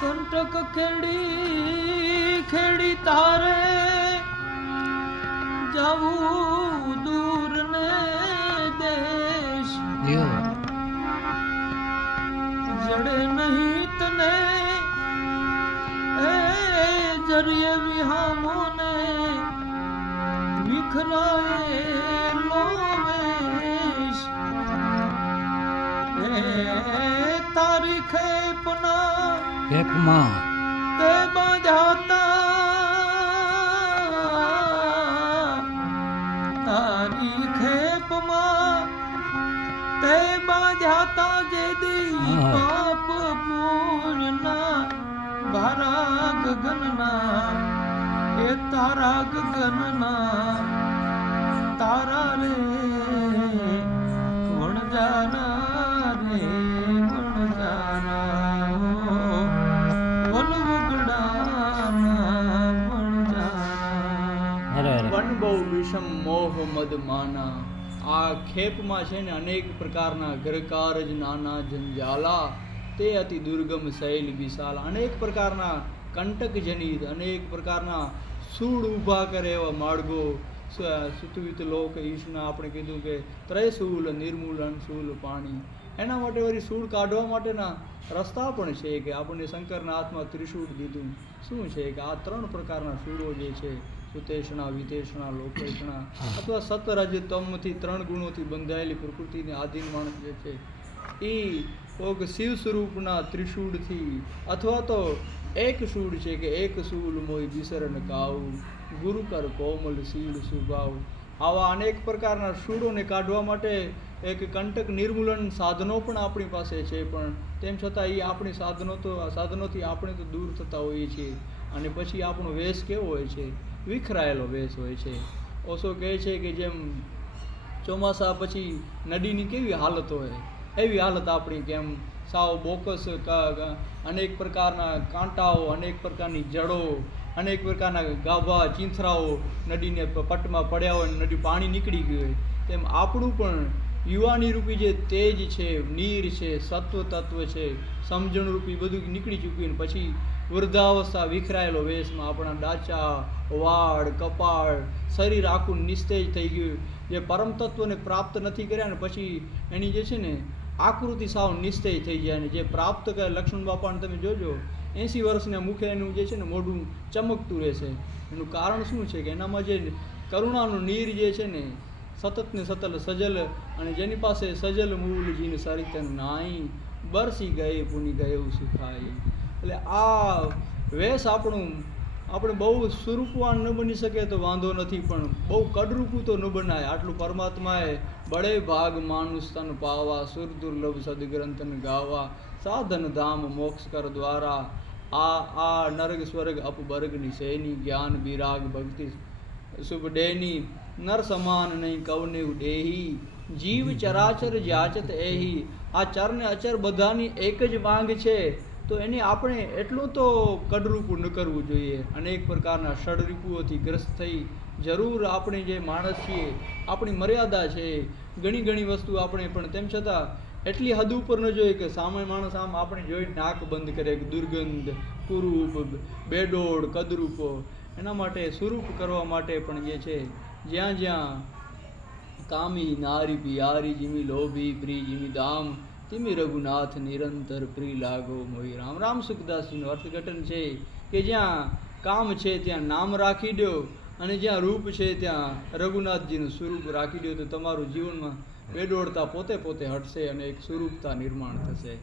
કંટક ખેડી ખેડી તારે. જવું દૂર ને દેશ જડે નહીં તને. એ જરિયે વિહામો ને વિખરાય પેપમાં તે બાંધાતા તારી ખેપમાં. તે બાંધાતા જે દી. પાપ પૂર્ણના ભારા ગગનના એ તારા ગગનના તારા રે બહુ વિષમ મોહ મદમાના. આ ખેપમાં છે ને અનેક પ્રકારના ઘરકાર જ, નાના જંજાલા, તે અતિ દુર્ગમ શૈલ વિશાલ. અનેક પ્રકારના કંટક જનિત અનેક પ્રકારના સૂળ ઊભા કરે એવા માર્ગો સ- સુતવિત લોક ઈશના આપણે કીધું કે ત્રયસૂલ નિર્મૂલન શૂલ પાણી. એના માટે વળી સૂળ કાઢવા માટેના રસ્તા પણ છે કે આપણને શંકરના હાથમાં ત્રિશૂળ દીધું. શું છે કે આ ત્રણ પ્રકારના સૂળો જે છે સુતેષણા વિતેષણા લોકેષણા અથવા સતરજ તમથી ત્રણ ગુણોથી બંધાયેલી પ્રકૃતિને આધીન માણસ જે છે, એ કોક શિવ સ્વરૂપના ત્રિશૂળથી અથવા તો એક શૂળ છે કે એક શૂલ મોય વિસરણ કાવ ગુરુ કર કોમલ શીલ સુભાવ આવા અનેક પ્રકારના શૂળોને કાઢવા માટે એક કંટક નિર્મૂલન સાધનો પણ આપણી પાસે છે, પણ તેમ છતાં એ આપણી સાધનો તો સાધનોથી આપણે તો દૂર થતા હોઈએ છીએ. અને પછી આપણો વેશ કેવો હોય છે? વિખરાયેલો વેશ હોય છે. ઓશો કહે છે કે જેમ ચોમાસા પછી નદીની કેવી હાલત હોય, એવી હાલત આપણી કેમ સાવ બોકસ અનેક પ્રકારના કાંટાઓ, અનેક પ્રકારની જડો, અનેક પ્રકારના ગાભા, ચીંથરાઓ નદીને પટમાં પડ્યા હોય નદી પાણી નીકળી ગયું હોય. તેમ આપણું પણ યુવાની રૂપી જે તેજ છે, નીર છે સત્વ તત્વ છે સમજણ રૂપી બધું નીકળી ચૂક્યું ને પછી વૃદ્ધાવસ્થા વિખરાયેલો વેશમાં આપણા ડાચા, વાળ, કપાળ, શરીર આખું નિસ્તેજ થઈ ગયું. જે પરમ તત્વને પ્રાપ્ત નથી કર્યા ને પછી એની જે છે ને આકૃતિ સાવ નિસ્તેજ થઈ જાય ને જે પ્રાપ્ત કરે લક્ષ્મણ બાપાને તમે જોજો, એંસી વર્ષના મુખે એનું જે છે ને મોઢું ચમકતું રહેશે. એનું કારણ શું છે કે એનામાં જે કરુણાનું નીર જે છે ને સતત ને સતલ સજલ અને જેની પાસે સજલ મૂલ જીન સરિતન નાઈ, બરસી ગયે પુની એવું શીખાય એટલે આ વેશ આપણું, આપણે બહુ સ્વરૂપવાન ન બની શકે તો વાંધો નથી, પણ બહુ કડરૂપું તો ન બનાય. આટલું પરમાત્માએ બળે ભાગ માનુષ તન પાવા, સુર દુર્લભ સદગ્રંથન ગાવા, સાધન ધામ મોક્ષ કર દ્વારા. આ આ નર્ગ સ્વર્ગ અપબર્ગની શૈની જ્ઞાન વિરાગ ભક્તિ શુભ ડેની નર સમાન નહીં કવને ઉડેહી જીવ ચરાચર જાચત એહી આ ચર ને અચર બધાની એક જ માંગ છે તો એની આપણે એટલું તો કડરૂપું ન કરવું જોઈએ અનેક પ્રકારના ષડરૂપોથી ગ્રસ્ત થઈ જરૂર આપણે જે માણસ છીએ આપણી મર્યાદા છે ઘણી ઘણી વસ્તુ આપણે પણ તેમ છતાં એટલી હદ ઉપર ન જોઈએ કે સામાન્ય માણસ આમ આપણે જોઈ નાક બંધ કરે દુર્ગંધ કુરૂપ બેડોળ કદરૂપો એના માટે સ્વરૂપ કરવા માટે પણ જે છે, જ્યાં જ્યાં કામી નારી પિયારી જીમી, લોભી પ્રી જીમી દામ તિમી રઘુનાથ નિરંતર પ્રી લાગો મોહી રામ. રામ સુખદાસજીનું અર્થઘટન છે કે જ્યાં કામ છે ત્યાં નામ રાખી દો અને જ્યાં રૂપ છે ત્યાં રઘુનાથજીનું સ્વરૂપ રાખી દો તો તમારું જીવનમાં બેડોળતા પોતે પોતે હટશે અને એક સ્વરૂપતા નિર્માણ થશે.